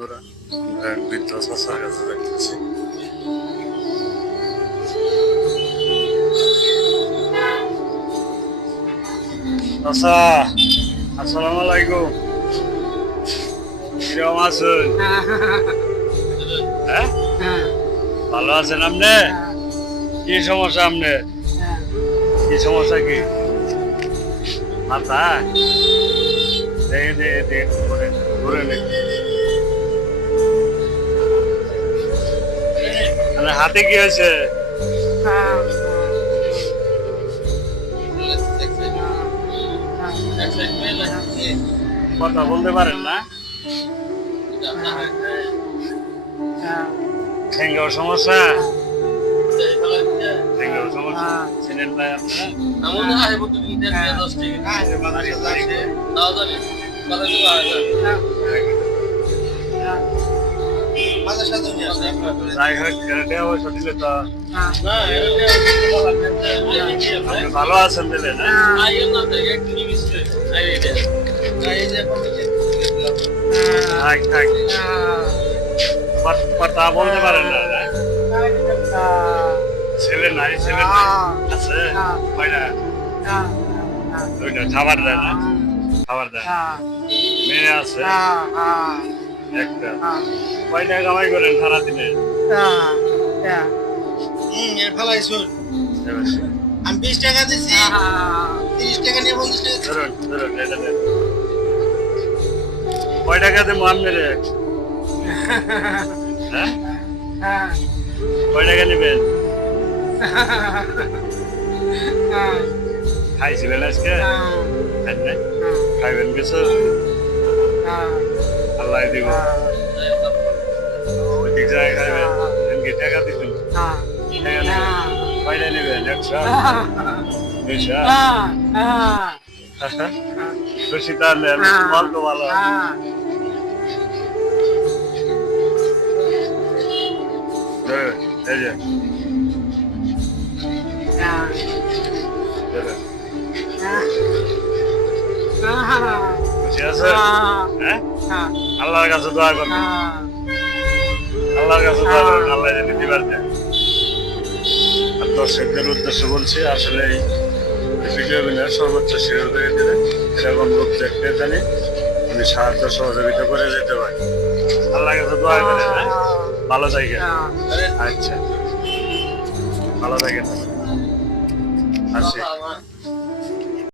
বন্ধুরা, আমরা এক বৃদ্ধ চাচার কাছে যাইতেছি। চাচা, আসসালামু আলাইকুম। কিরকম আছেন? হ্যাঁ, ভালো আছেন আপনি? কি সমস্যা আপনার? কি সমস্যা কি? মাথা দেখে দেখে দেখে ঘুরে নেই। হাতে কি হয়েছে? কথা বলতে পারেন না? ঠেঙ্গাও সমস্যা? ঠেঙ্গাও সমস্যা চিনেন ভাই যাই হোক দিলে তো ভালো আছেন দিলে না? কথা বলতে পারেন না? ছেলে নাই? ছেলে নাই আছে কয়টা? দুইটা। খাবার দেয় না? খাবার দেয়। মেয়ে আছে একটা। কয়টা কামাই করেন সারাদিনে? আমি 20 টাকা দিচ্ছি, 30 টাকা নিয়ে 50 টাকা ধরুন ধরুন এটা দেন। কয় টাকা দেবো আপনারে? হ্যাঁ, কয় টাকা নেবেন? খাইছিলেন আজকে? খাইবেন কিছু? আল্লাহ দিব। ওই দিক জায়গায় খাইবেন? কি টাকা দিবেন? কয়টা নেবেন? 100? 200? খুশি তাহলে অল্প ভালো। এই যে খুশি আছে? হ্যাঁ, আল্লাহর কাছে দোয়া করবেন। আল্লাহর কাছে দোয়া করবেন, আল্লাহ যেন দিবার দেন। আর দর্শকদের উদ্দেশ্যে বলছি, আসলে এই ভিডিওগুলো সর্বোচ্চ শেয়ার করে দিলে এরকম লোক দেখতে জানি উনি সাহায্য সহযোগিতা করে যেতে পারে। আল্লাহর কাছে দোয়া করে। হ্যাঁ, ভালো জায়গা। আচ্ছা, ভালো থাকেন। আসি।